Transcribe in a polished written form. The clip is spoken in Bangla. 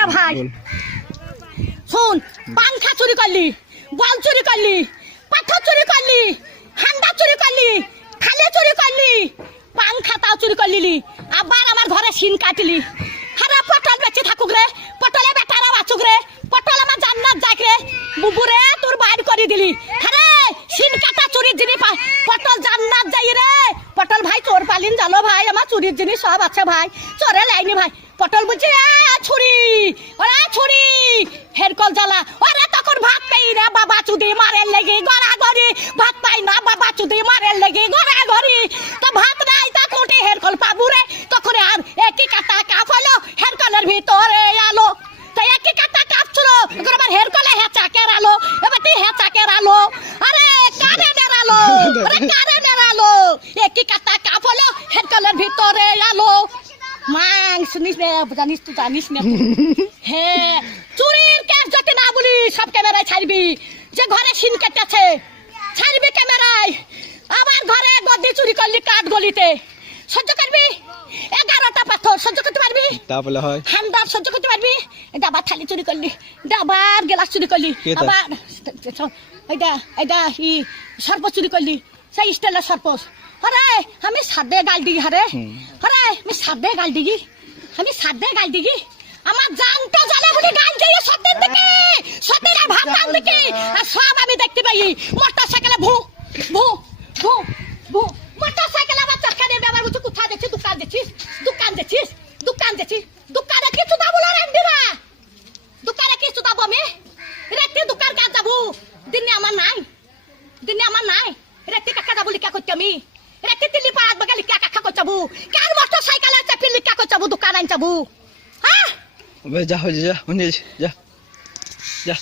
রে ভাই শুন পাংখা চুরি করলি বল চুরি করলি পাথর চুরি করলি হান্ডা চুরি করলি খালে চুরি করলি পাংখাটাও চুরি করলি আবার আমার ঘরে সিন কাটলি আরে পটল বেঁচে থাকুক রে পটলে বেটারা বাঁচুক রে পটল আমার জান্নাত যাক রে বুবুরে তোর বাইর করে দিলি আরে সিন কাটা চুরির জিনিস পটল জান্নাত যাই রে পটল ভাই চোর পালিন জানো ভাই আমার চুরির জিনিস সব আছে ভাই চোরে লাইনি ভাই পটল বলছে ছুরি ওরা ছুরি হেরকল জ্বালা ওরা তখন ভাত পাই না বাবা চুদি মারের লেগে গড়া গড়ি ভাত পাই না বাবা চুদি মারের লেগে গড়া গড়ি তো ভাত নাই তা কোটে হেরকল পাবু রে তখন আর একই কাটা কাপ হলো হেরকলের ভিতরে আলো তাই একই কাটা কাপ ছিল এবার আমার হেরকলে হেঁচা কেরালো এবার তুই হেঁচা কেরালো আরে কারে নেড়ালো আরে কারে নেড়ালো একই কাটা কাপ হলো হেরকলের ভিতরে আলো মাং শুনিস না জানিস তুই জানিস না হ্যাঁ চুরির কেস যদি না বলি সব ক্যামেরায় ছাড়বি যে ঘরে সিন কেটেছে ছাড়বি ক্যামেরায় আমার ঘরে গদি চুরি করলি কাঠ গলিতে সহ্য করবি 11টা পাথর সহ্য করতে পারবি তাহলে হয় হান্ডার সহ্য করতে পারবি ডাবার থালি চুরি করলি ডাবার গ্লাস চুরি করলি আবার এইটা ই সর্প চুরি করলি সেই স্টাইলের সর্প আরে আমি সাদে গাল দিগি আরে আমি সাদে গাল দিগি আমি সাদে গাল দিগি আমার জানটা জানে বলি গাল দিয়ে সত্যের দিকে সত্যের ভাতার দিকে আর সব আমি দেখতে পাই মোটর সাইকেলে ভু ভু ভু ভু মোটর সাইকেলে আমার চরকারে ব্যবহার করছে কোথায় দেখছিস দোকান দেখছিস দোকানে কিছু দাবো না রেন্ডিরা দোকানে কিছু দাবো আমি রেতে দোকান কাজ যাবো দিনে আমার নাই রেতে কাকা যাবো লিখা করতে আমি রেতে দিল্লি পাড়াত বাগা লিখা কাকা করতে যাবো কার মোটর সাইকেলে চাপি লিখা করতে যাবো দোকান আন যাবো হ্যাঁ যা যা যা